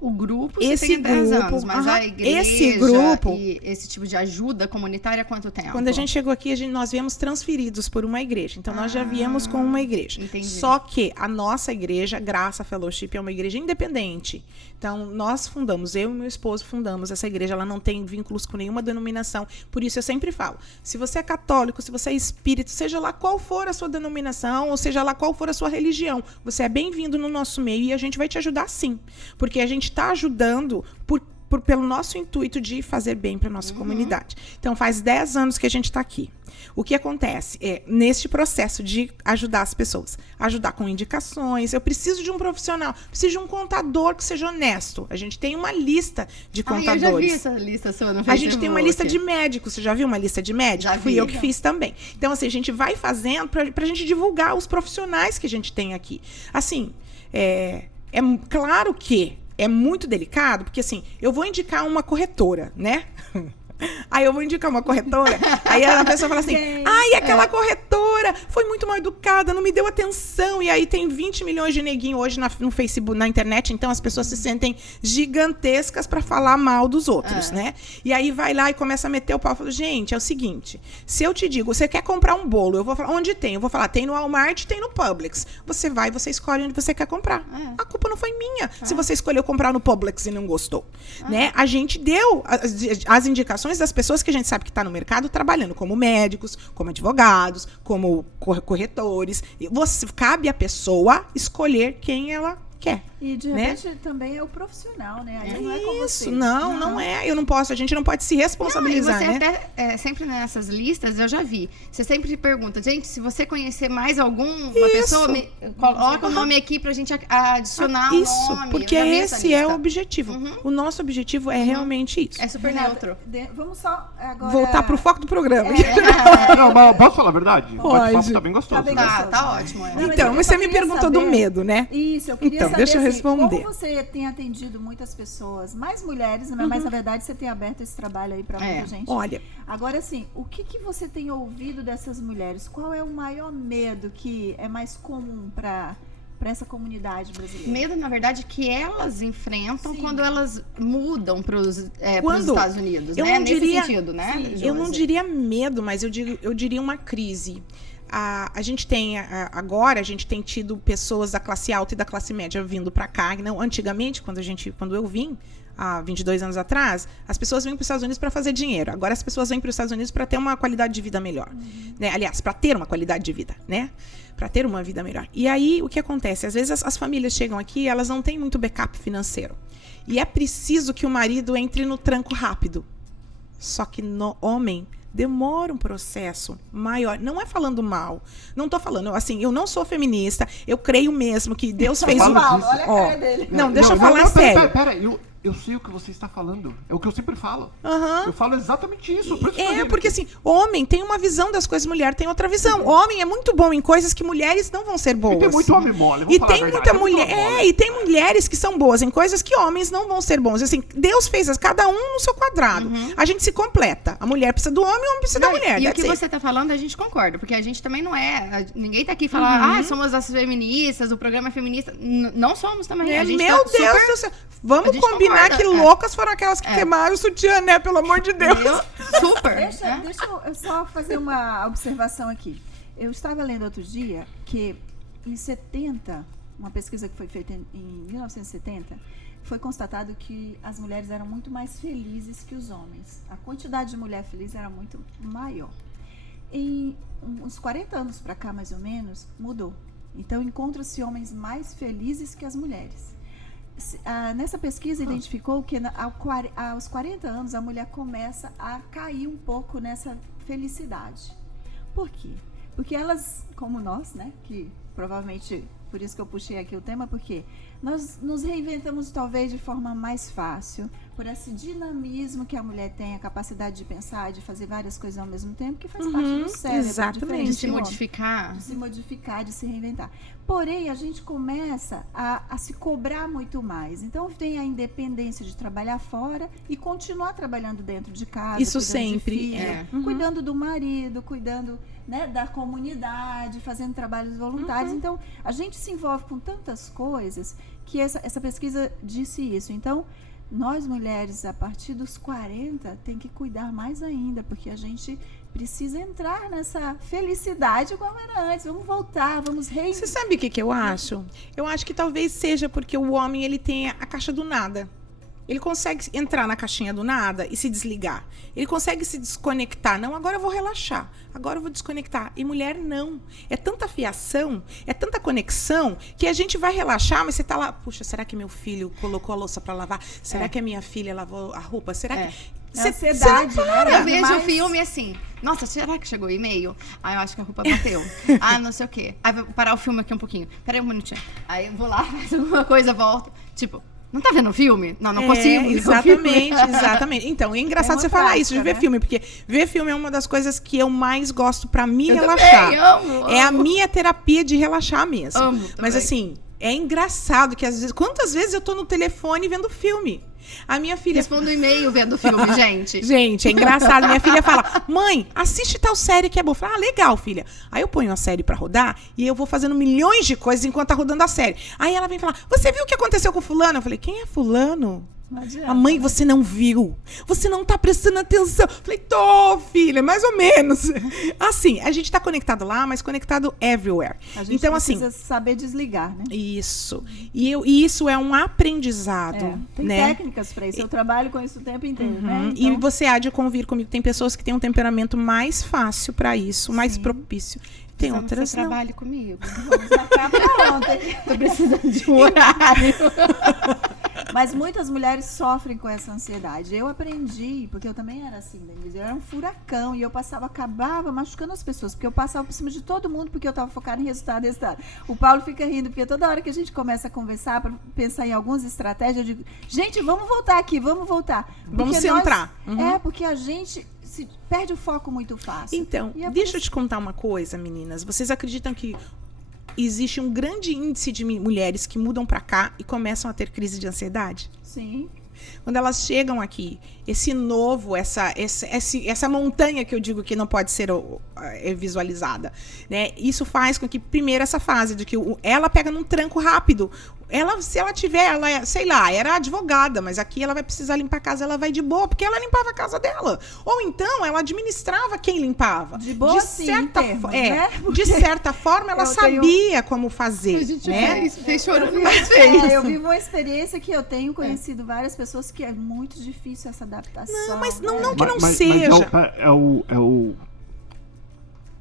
o grupo, esse você tem 10 grupo, anos, mas a igreja esse grupo, e esse tipo de ajuda comunitária há quanto tempo? Quando a gente chegou aqui, nós viemos transferidos por uma igreja. Então, nós já viemos com uma igreja. Entendi. Só que a nossa igreja, Graça Fellowship, é uma igreja independente. Então, nós fundamos, eu e meu esposo fundamos essa igreja. Ela não tem vínculos com nenhuma denominação. Por isso, eu sempre falo, se você é católico, se você é espírita, seja lá qual for a sua denominação, ou seja lá qual for a sua religião, você é bem-vindo no nosso meio e a gente vai te ajudar sim. Porque a gente está ajudando pelo nosso intuito de fazer bem para nossa comunidade. Então, faz 10 anos que a gente está aqui. O que acontece neste processo de ajudar as pessoas? Ajudar com indicações. Eu preciso de um profissional, preciso de um contador que seja honesto. A gente tem uma lista de contadores. Eu já vi essa lista sua no Facebook. A gente tem uma lista de médicos. Você já viu uma lista de médicos? Já vi. Fui eu que fiz também. Então, assim, a gente vai fazendo pra gente divulgar os profissionais que a gente tem aqui. Assim, é claro que é muito delicado, porque assim, eu vou indicar uma corretora, né? Aí eu vou indicar uma corretora, aí a pessoa fala assim, aquela corretora foi muito mal educada, não me deu atenção, e aí tem 20 milhões de neguinho hoje no Facebook, na internet, então as pessoas se sentem gigantescas pra falar mal dos outros, né? E aí vai lá e começa a meter o pau, fala, gente, é o seguinte, se eu te digo, você quer comprar um bolo, eu vou falar, onde tem? Eu vou falar, tem no Walmart, tem no Publix. Você vai, você escolhe onde você quer comprar. A culpa não foi minha, se você escolheu comprar no Publix e não gostou, né? A gente deu as indicações das pessoas que a gente sabe que está no mercado trabalhando como médicos, como advogados, como corretores. Cabe à pessoa escolher quem ela quer. E de repente também é o profissional, né? Aí não é com você. Não é. A gente não pode se responsabilizar, e você né? até, sempre nessas listas, eu já vi. Você sempre pergunta, gente, se você conhecer mais alguma pessoa, coloca o nome aqui pra gente adicionar o nome. Isso, porque esse é o objetivo. O nosso objetivo é realmente isso. É super neutro. Vamos só agora... Voltar pro foco do programa. Não, mas posso falar a verdade? Pode. O bate-papo tá bem gostoso. Tá ótimo. Então, você me perguntou do medo, né? Isso, eu queria saber, deixa eu responder. Como você tem atendido muitas pessoas, mais mulheres, né? Mas na verdade você tem aberto esse trabalho aí pra muita gente. Olha. Agora, assim, o que você tem ouvido dessas mulheres? Qual é o maior medo que é mais comum para essa comunidade brasileira? Medo, na verdade, que elas enfrentam quando elas mudam para os Estados Unidos, né? Nesse sentido, né? Sim, eu não diria medo, mas eu diria uma crise. A gente tem agora a gente tem tido pessoas da classe alta e da classe média vindo para cá. Não, antigamente, quando eu vim há 22 anos atrás, as pessoas vêm para os Estados Unidos para fazer dinheiro. Agora as pessoas vêm para os Estados Unidos para ter uma qualidade de vida melhor, né? Aliás, para ter uma qualidade de vida, né? Para ter uma vida melhor. E aí o que acontece? Às vezes as famílias chegam aqui, elas não têm muito backup financeiro. E é preciso que o marido entre no tranco rápido. Só que no homem demora um processo maior. Não é falando mal. Não tô falando, assim, eu não sou feminista. Eu creio mesmo que Deus fez olha a cara dele. Não, deixa eu falar sério. Pera, eu sei o que você está falando. É o que eu sempre falo. Eu falo exatamente isso. Porque assim, homem tem uma visão das coisas, mulher tem outra visão. Homem é muito bom em coisas que mulheres não vão ser boas. E tem muito homem mole. E tem muita mulher. E tem mulheres que são boas em coisas que homens não vão ser bons. Assim, Deus fez cada um no seu quadrado. A gente se completa. A mulher precisa do homem, o homem precisa da mulher. E o que você tá falando, a gente concorda. Porque a gente também não é. Ninguém tá aqui falando, somos as feministas, o programa é feminista. Não somos também. A gente Deus do céu. Vamos combinar que loucas foram aquelas que queimaram o sutiã, né? Pelo amor de Deus. Super. Deixa eu só fazer uma observação aqui. Eu estava lendo outro dia que em 70, uma pesquisa que foi feita em 1970, foi constatado que as mulheres eram muito mais felizes que os homens. A quantidade de mulher feliz era muito maior. Em uns 40 anos para cá, mais ou menos, mudou. Então, encontram-se homens mais felizes que as mulheres. Nessa pesquisa identificou que aos 40 anos a mulher começa a cair um pouco nessa felicidade. Por quê? Porque elas, como nós, né, que provavelmente, por isso que eu puxei aqui o tema, porque nós nos reinventamos talvez de forma mais fácil, por esse dinamismo que a mulher tem, a capacidade de pensar, de fazer várias coisas ao mesmo tempo, que faz parte do cérebro. Exatamente. De se modificar. De se modificar, de se reinventar. Porém, a gente começa a se cobrar muito mais. Então, tem a independência de trabalhar fora e continuar trabalhando dentro de casa. Isso sempre. Cuidando do marido, cuidando, né, da comunidade, fazendo trabalhos voluntários. Então, a gente se envolve com tantas coisas que essa pesquisa disse isso. Então, nós mulheres, a partir dos 40, tem que cuidar mais ainda, porque a gente precisa entrar nessa felicidade como era antes. Vamos voltar, vamos Você sabe o que eu acho? Eu acho que talvez seja porque o homem ele tem a caixa do nada. Ele consegue entrar na caixinha do nada e se desligar. Ele consegue se desconectar. Não, agora eu vou relaxar. Agora eu vou desconectar. E mulher não. É tanta fiação, é tanta conexão, que a gente vai relaxar, mas você tá lá, puxa, será que meu filho colocou a louça para lavar? Será que a minha filha lavou a roupa? Será que... Você não para. Eu vejo o filme assim, nossa, será que chegou o e-mail? Ah, eu acho que a roupa bateu. Não sei o quê. Aí vou parar o filme aqui um pouquinho. Peraí um minutinho. Aí eu vou lá, faço alguma coisa, volto. Tipo, não tá vendo o filme? Não consigo. Exatamente. Então, é engraçado você falar isso, de ver filme, porque ver filme é uma das coisas que eu mais gosto pra me relaxar. Também, amo. É a minha terapia de relaxar mesmo. Amo Mas também. assim, É engraçado que às vezes... Quantas vezes eu tô no telefone vendo filme? A minha filha... Respondo um e-mail vendo filme, gente. Gente, é engraçado. Minha filha fala, mãe, assiste tal série que é boa. Eu falo, legal, filha. Aí eu ponho a série pra rodar e eu vou fazendo milhões de coisas enquanto tá rodando a série. Aí ela vem falar, você viu o que aconteceu com fulano? Eu falei, quem é fulano? Não adianta. A mãe, você não viu. Você não tá prestando atenção. Eu falei, tô, filha, mais ou menos. Assim, a gente tá conectado lá, mas conectado everywhere. A gente então, precisa assim, saber desligar, né? isso. E isso é um aprendizado, Tem né? técnicas para isso. Eu trabalho com isso o tempo inteiro, né? E você há de convir comigo. Tem pessoas que têm um temperamento mais fácil para isso, mais propício. Tem Precisamos que outras você não. trabalhe comigo. Vamos marcar pra ontem. Tô precisando de um horário. Mas muitas mulheres sofrem com essa ansiedade. Eu aprendi, porque eu também era assim, Denise. Eu era um furacão e eu acabava machucando as pessoas, porque eu passava por cima de todo mundo, porque eu estava focada em resultado. O Paulo fica rindo, porque toda hora que a gente começa a conversar, para pensar em algumas estratégias, eu digo, gente, vamos voltar aqui, vamos voltar. Vamos centrar. Porque a gente se perde o foco muito fácil. Então, E é por deixa eu isso- te contar uma coisa, meninas. Vocês acreditam que existe um grande índice de mulheres que mudam pra cá e começam a ter crise de ansiedade? Sim. Quando elas chegam aqui, esse novo, essa montanha que eu digo que não pode ser visualizada, né? Isso faz com que, primeiro, essa fase de que ela pega num tranco rápido. Se ela tiver, sei lá, era advogada, mas aqui ela vai precisar limpar a casa, ela vai de boa, porque ela limpava a casa dela. Ou então, ela administrava quem limpava. De boa, sim, em termos, né? De certa forma, ela eu tenho- sabia como fazer, A gente né? fez chorando mais vezes. Eu vivo uma experiência que eu tenho conhecido várias pessoas que é muito difícil essa adaptação. Não, mas não, né? não que não Mas seja.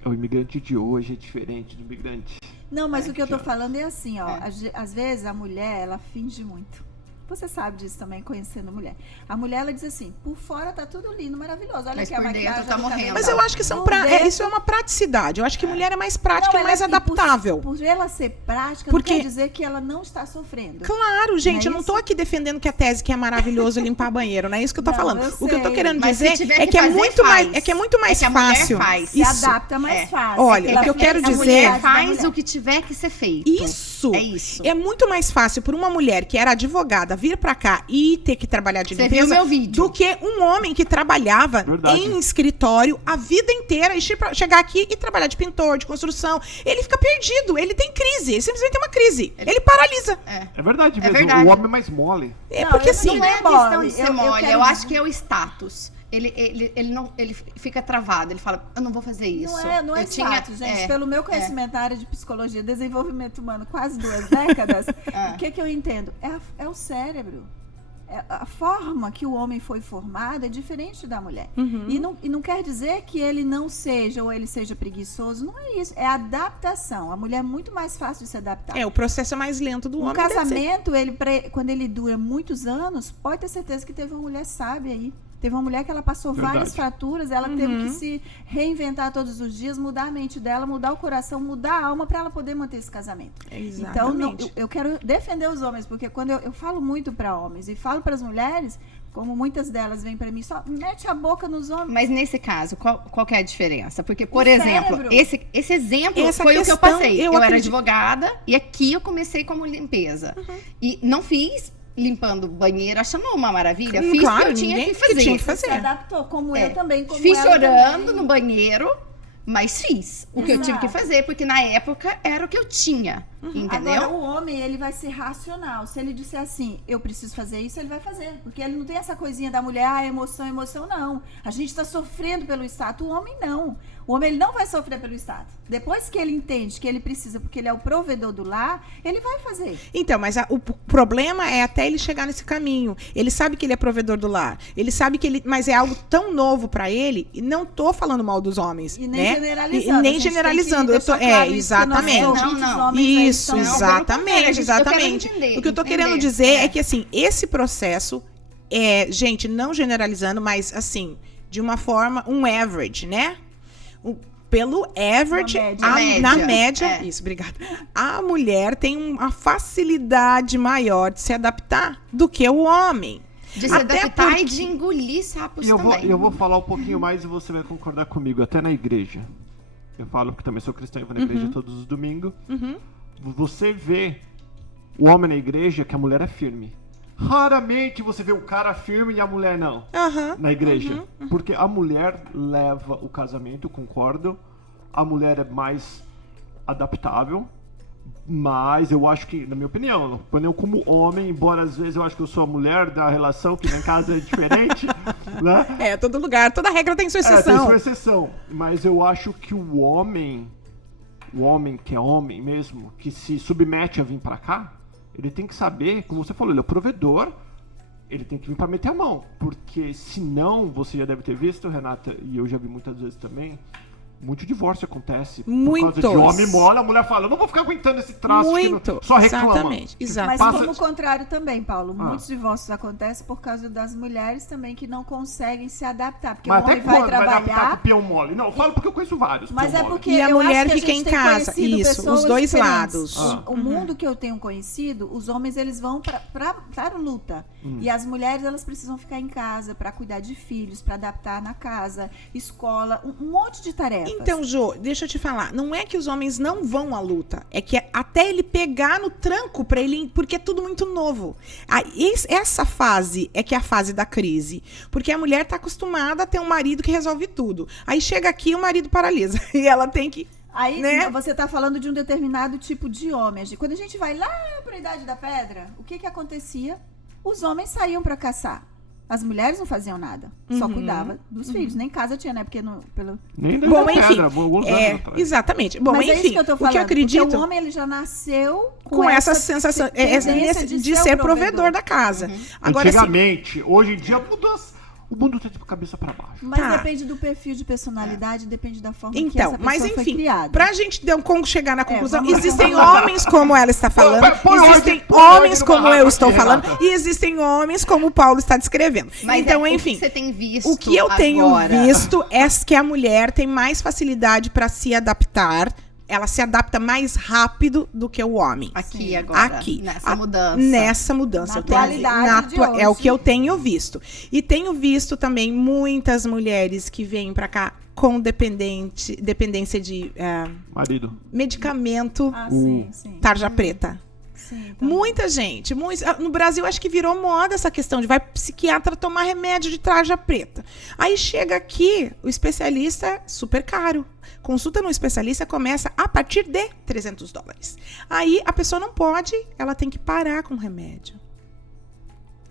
é o imigrante de hoje, é diferente do imigrante. Não, mas o que eu tô Aqui, ó. falando é assim, ó. É. Às vezes a mulher, ela finge muito. Você sabe disso também, conhecendo a mulher. A mulher, ela diz assim, por fora tá tudo lindo, maravilhoso. Olha Mas aqui a por dentro maquiagem tá do morrendo. cabelo Mas dela. eu acho que Por dentro- isso é uma praticidade. Eu acho que mulher é mais prática Não, e mais ela, assim, adaptável. Por ela ser prática, Porque- não quer dizer que ela não está sofrendo. Claro, gente, eu não tô isso? aqui defendendo que a tese que é maravilhoso limpar banheiro, não é isso que eu tô Não, falando. eu O que eu tô sei. querendo Mas se dizer tiver é que que é fazer, muito mais, faz. é que é muito mais É que a mulher fácil. faz. Se Isso. adapta mais É. fácil. Olha, Ela o que eu quero faz a dizer- A mulher mulher faz da o que tiver que ser feito. Isso. É isso. É muito mais fácil por uma mulher que era advogada vir pra cá e ter que trabalhar de Você limpeza viu meu vídeo? do que um homem que trabalhava Verdade. em escritório a vida inteira e chegar aqui e trabalhar de pintor, de construção. Ele fica perdido, ele tem crise, ele simplesmente tem uma crise. Ele paralisa. É verdade mesmo, verdade. o homem é mais mole. É Não, porque eu assim, Não é mole. questão de ser Eu mole, quero eu acho dizer- que é o status. Ele fica travado, ele fala, eu não vou fazer isso. Não é Eu tinha- status, gente. é, Pelo meu conhecimento na área de psicologia, desenvolvimento humano, quase 2 décadas, Ah. o que eu entendo? É o cérebro. A forma que o homem foi formado é diferente da mulher. Uhum. E não quer dizer que ele não seja ou ele seja preguiçoso. Não é isso. É adaptação. A mulher é muito mais fácil de se adaptar. o processo é mais lento do Um homem. deve ser. casamento, quando ele dura muitos anos, pode ter certeza que teve uma mulher sábia aí. Teve uma mulher que ela passou Verdade. várias fraturas, ela teve que se reinventar todos os dias, mudar a mente dela, mudar o coração, mudar a alma para ela poder manter esse casamento. Então, Exatamente. eu quero defender os homens, porque quando eu falo muito para homens e falo para as mulheres, como muitas delas vêm para mim, só mete a boca nos homens. Mas nesse caso, qual que é a diferença? Porque, por O exemplo, cérebro. esse exemplo Essa foi o que eu questão, passei. eu Eu era acredito. advogada e aqui eu comecei como limpeza. E não fiz limpando banheiro, achando uma maravilha. Fiz o Claro, que eu tinha ninguém que fazer. tinha que Você se fazer. adaptou, como É. eu também. Como Fiz ela chorando também. no banheiro, mas fiz o que eu tive que Exato. fazer, porque na época era o que eu tinha. Entendeu? Agora, o homem, ele vai ser racional. Se ele disser assim, eu preciso fazer isso, ele vai fazer. Porque ele não tem essa coisinha da mulher, emoção, não. A gente tá sofrendo pelo status. O homem, não. O homem, ele não vai sofrer pelo status. Depois que ele entende que ele precisa, porque ele é o provedor do lar, ele vai fazer. Então, mas o problema é até ele chegar nesse caminho. Ele sabe que ele é provedor do lar. Ele sabe que ele. Mas é algo tão novo pra ele. E não tô falando mal dos homens. E nem né? generalizando. E nem A gente tem generalizando. que Eu tô, deixar claro isso, que nossos exatamente. ouvintes, Não. homens aí Isso, estão- Não, pelo exatamente, contrário, eu quero exatamente. entender, O que eu tô entender. querendo dizer é que, assim, esse processo gente, não generalizando, mas, assim, de uma forma, um average, né? Pelo average, Uma média. na Média, média, é. isso, obrigada. A mulher tem uma facilidade maior de se adaptar do que o homem. De se Até adaptar porque- e de engolir sapos E também. eu vou falar um pouquinho mais e você vai concordar comigo, até na igreja. Eu falo porque também sou cristão e vou na igreja todos os domingos. Você vê o homem na igreja que a mulher é firme. Raramente você vê o cara firme e a mulher não. Na igreja. Porque a mulher leva o casamento, concordo. A mulher é mais adaptável. Mas eu acho que, na minha opinião, como homem, embora às vezes eu acho que eu sou a mulher da relação, que lá em casa é diferente, né? Todo lugar, toda regra tem sua exceção. Tem sua exceção. Mas eu acho que o homem que é homem mesmo, que se submete a vir pra cá, ele tem que saber, como você falou, ele é o provedor, ele tem que vir pra meter a mão. Porque senão, você já deve ter visto, Renata, e eu já vi muitas vezes também, muito divórcio acontece. Muitos. Por causa de homem mole, a mulher fala, eu não vou ficar aguentando esse traço que só reclama. Exatamente. Mas como o contrário também, Paulo. Muitos divórcios acontecem por causa das mulheres também que não conseguem se adaptar. Porque mas o homem vai trabalhar... com peão mole? Não, eu falo porque eu conheço vários. Mas é porque e a mulher acho que fica em casa. Isso, os dois lados. O mundo que eu tenho conhecido, os homens eles vão para a luta. E as mulheres elas precisam ficar em casa para cuidar de filhos, para adaptar na casa, escola, um monte de tarefas. Então, Jô, deixa eu te falar, não é que os homens não vão à luta, é que até ele pegar no tranco pra ele, porque é tudo muito novo. Essa fase é que é a fase da crise, porque a mulher tá acostumada a ter um marido que resolve tudo. Aí chega aqui, o marido paralisa e ela tem que... Aí né? Você tá falando de um determinado tipo de homem. Quando a gente vai lá pra Idade da Pedra, o que acontecia? Os homens saíam pra caçar. As mulheres não faziam nada, só cuidavam dos filhos. Nem casa tinha, né? Porque nem bom, enfim, exatamente. Bom, mas enfim, é isso que eu tô falando, o que eu acredito... Porque o homem ele já nasceu com essa sensação de ser provedor da casa. Agora, antigamente, hoje em dia mudou. O mundo tá de cabeça pra baixo. Mas depende do perfil de personalidade, depende da forma que essa pessoa mas enfim, foi criada. Pra gente chegar na conclusão, existem homens como ela está falando, existem homens como eu estou falando, e existem homens como o Paulo está descrevendo. Mas então, enfim, você tem visto o que eu tenho visto é que a mulher tem mais facilidade para se adaptar. Ela se adapta mais rápido do que o homem. Aqui agora, nessa mudança. Na atualidade de hoje. É o que eu tenho visto. E tenho visto também muitas mulheres que vêm pra cá com dependência de marido, medicamento, sim. tarja preta. Sim, muita gente. No Brasil, acho que virou moda essa questão de vai psiquiatra tomar remédio de tarja preta. Aí chega aqui, o especialista, super caro. Consulta no especialista começa a partir de $300. Aí a pessoa não pode, ela tem que parar com o remédio.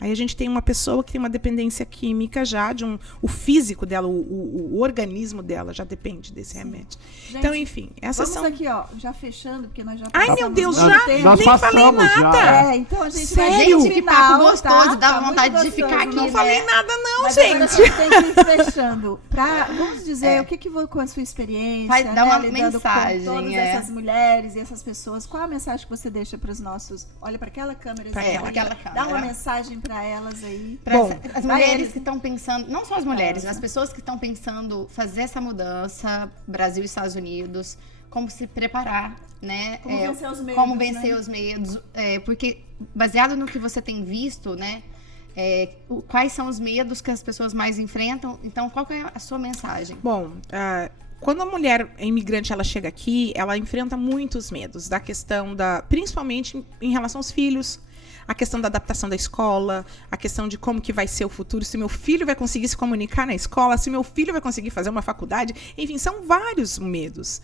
Aí a gente tem uma pessoa que tem uma dependência química já, o físico dela, o organismo dela já depende desse remédio. Gente, então, enfim, essas vamos são... aqui, ó, já fechando, porque nós já Ai, meu Deus, já nem falei nada. Então a gente Sério? Gente, que papo gostoso, dá vontade de ficar aqui. Não falei nada não, mas gente. Agora a gente tem que ir fechando. Vamos dizer, o que com a sua experiência, vai dar uma lidando mensagem, com todas essas mulheres e essas pessoas, qual a mensagem que você deixa para os nossos... Olha para aquela câmera. Aquela câmera. Dá uma mensagem para elas aí. Bom, as mulheres que estão pensando, não só as mulheres, as pessoas que estão pensando fazer essa mudança, Brasil e Estados Unidos, como se preparar, né? Como vencer os medos, porque baseado no que você tem visto, né? Quais são os medos que as pessoas mais enfrentam? Então, qual que é a sua mensagem? Bom, quando a mulher imigrante ela chega aqui, ela enfrenta muitos medos da questão principalmente em relação aos filhos. A questão da adaptação da escola, a questão de como que vai ser o futuro, se meu filho vai conseguir se comunicar na escola, se meu filho vai conseguir fazer uma faculdade, enfim, são vários medos.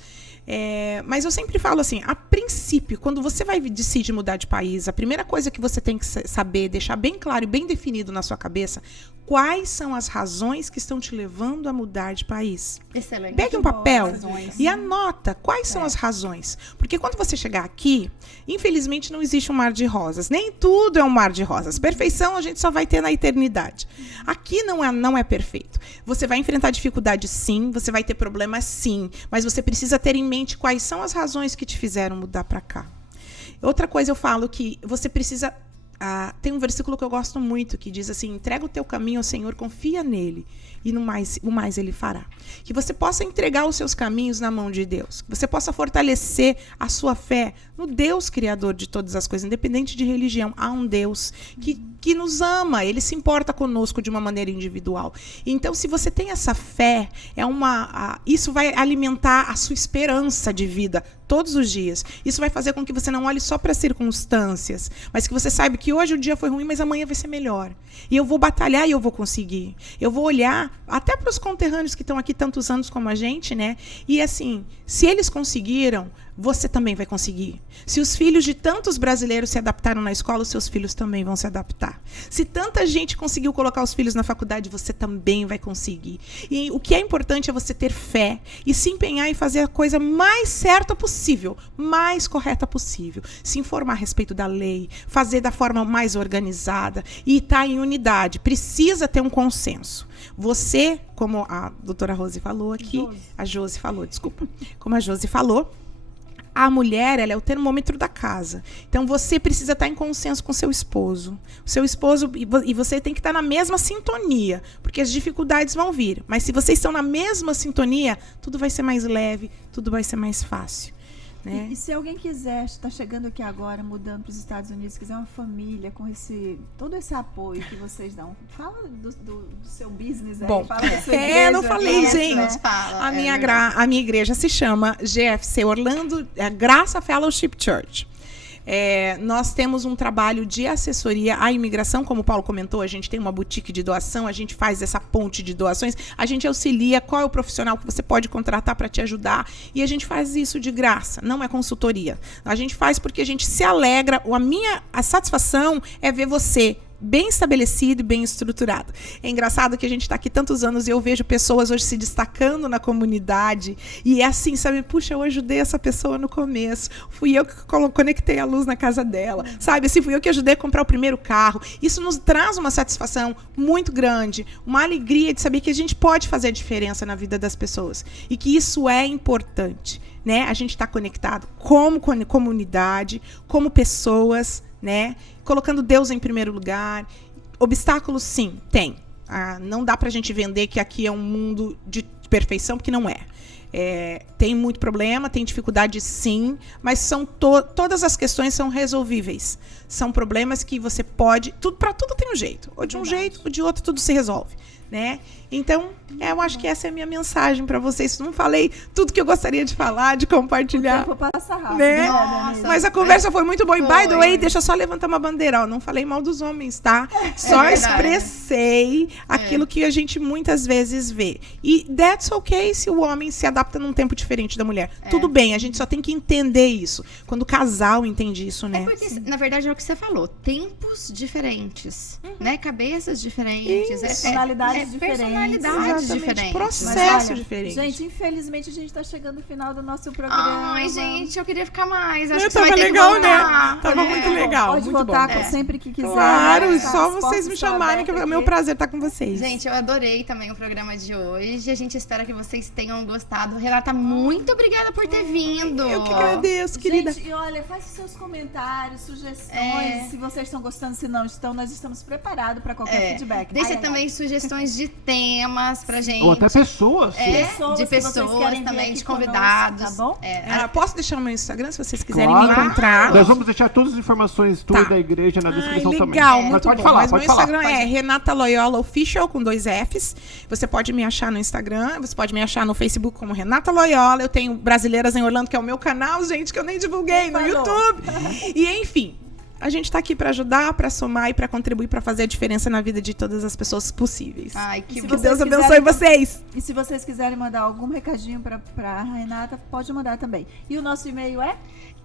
Mas eu sempre falo assim, a princípio, quando você vai decidir mudar de país, a primeira coisa que você tem que saber, deixar bem claro e bem definido na sua cabeça, quais são as razões que estão te levando a mudar de país. Excelente. Pegue um papel e anota quais são as razões. Porque quando você chegar aqui, infelizmente não existe um mar de rosas. Nem tudo é um mar de rosas. Perfeição a gente só vai ter na eternidade. Aqui não é perfeito. Você vai enfrentar dificuldades sim, você vai ter problemas sim, mas você precisa ter em mente quais são as razões que te fizeram mudar para cá. Outra coisa eu falo que você precisa... tem um versículo que eu gosto muito que diz assim, entrega o teu caminho ao Senhor, confia nele e o mais ele fará. Que você possa entregar os seus caminhos na mão de Deus, que você possa fortalecer a sua fé no Deus criador de todas as coisas, independente de religião. Há um Deus que que nos ama, ele se importa conosco de uma maneira individual. Então, se você tem essa fé, isso vai alimentar a sua esperança de vida todos os dias. Isso vai fazer com que você não olhe só para as circunstâncias, mas que você saiba que hoje o dia foi ruim, mas amanhã vai ser melhor. E eu vou batalhar e eu vou conseguir. Eu vou olhar até para os conterrâneos que estão aqui tantos anos como a gente, né? E assim, se eles conseguiram, você também vai conseguir. Se os filhos de tantos brasileiros se adaptaram na escola, os seus filhos também vão se adaptar. Se tanta gente conseguiu colocar os filhos na faculdade, você também vai conseguir. E o que é importante é você ter fé e se empenhar em fazer a coisa mais certa possível, mais correta possível. Se informar a respeito da lei, fazer da forma mais organizada e estar em unidade. Precisa ter um consenso. Você, como a doutora Rose falou aqui, a Josi falou, desculpa, como a Josi falou, a mulher, ela é o termômetro da casa. Então, você precisa estar em consenso com seu esposo. O seu esposo, e você tem que estar na mesma sintonia, porque as dificuldades vão vir. Mas se vocês estão na mesma sintonia, tudo vai ser mais leve, tudo vai ser mais fácil. Né? E se alguém quiser, está chegando aqui agora, mudando para os Estados Unidos, quiser uma família com todo esse apoio que vocês dão, fala do seu business aí. Bom, fala da sua igreja, não falei, gente. A minha igreja se chama GFC Orlando Graça Fellowship Church. Nós temos um trabalho de assessoria à imigração, como o Paulo comentou, a gente tem uma boutique de doação, a gente faz essa ponte de doações, a gente auxilia qual é o profissional que você pode contratar para te ajudar, e a gente faz isso de graça, não é consultoria. A gente faz porque a gente se alegra, a satisfação é ver você bem estabelecido e bem estruturado. É engraçado que a gente está aqui tantos anos e eu vejo pessoas hoje se destacando na comunidade e é assim, sabe? Puxa, eu ajudei essa pessoa no começo. Fui eu que conectei a luz na casa dela, sabe? Assim, fui eu que ajudei a comprar o primeiro carro. Isso nos traz uma satisfação muito grande, uma alegria de saber que a gente pode fazer a diferença na vida das pessoas e que isso é importante, né? A gente está conectado como comunidade, como pessoas, né? Colocando Deus em primeiro lugar. Obstáculos, sim, tem. Não dá pra gente vender que aqui é um mundo de perfeição, porque não é. Tem muito problema, tem dificuldade, sim, mas todas as questões são resolvíveis. São problemas que você pode... Para tudo tem um jeito. Ou de um jeito, ou de outro, tudo se resolve. Né? Então, eu acho que essa é a minha mensagem para vocês. Não falei tudo que eu gostaria de falar, de compartilhar. O tempo passa rápido. Né? Nossa, mas a conversa foi muito boa. E, by the way, deixa eu só levantar uma bandeira. Ó, não falei mal dos homens, tá? Só expressei aquilo que a gente muitas vezes vê. E that's okay se o homem se adapta num tempo diferente da mulher. Tudo bem, a gente só tem que entender isso. Quando o casal entende isso, né? Porque, na verdade, é o que você falou. Tempos diferentes, né? Cabeças diferentes. Personalidades diferentes. Personalidades diferentes. Processos diferentes. Gente, infelizmente a gente tá chegando no final do nosso programa. Ai, gente, eu queria ficar mais. Acho que tava você vai ter legal, que voltar. né? Tava muito legal. Pode muito voltar bom. sempre que quiser. Claro, né? só As vocês portas me estão chamarem, que é o abertas meu aqui. prazer estar com vocês. Gente, eu adorei também o programa de hoje. A gente espera que vocês tenham gostado. Renata, muito obrigada por ter vindo. Eu que agradeço, querida. Gente, e olha, faça seus comentários, sugestões. Se vocês estão gostando, se não estão, nós estamos preparados para qualquer feedback. Deixa também sugestões de temas pra gente. Ou até pessoas. De pessoas também, de convidados. Conosco, tá bom? Posso deixar o meu Instagram, se vocês quiserem Claro. me encontrar. Nós vamos deixar todas as informações tuas Tá. da igreja na descrição também. Legal, Mas muito pode bom. falar, Mas pode meu falar. Instagram é Renata Loyola Official, com 2 Fs. Você pode me achar no Instagram, você pode me achar no Facebook como Renata Loyola. Eu tenho Brasileiras em Orlando, que é o meu canal, gente, que eu nem divulguei no YouTube. E, enfim, a gente tá aqui para ajudar, para somar e para contribuir para fazer a diferença na vida de todas as pessoas possíveis. Ai, que Se bom. Que Deus vocês abençoe quiserem- vocês. E se vocês quiserem mandar algum recadinho pra Renata, pode mandar também. E o nosso e-mail é?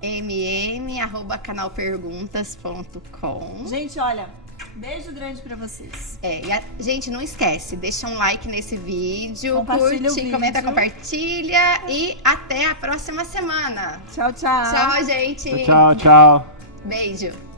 mm@canalperguntas.com. Gente, olha, beijo grande pra vocês. Gente, não esquece, deixa um like nesse vídeo, Compartilha o curte, vídeo. comenta, compartilha e até a próxima semana. Tchau, tchau. Tchau, gente. Tchau, tchau. Beijo.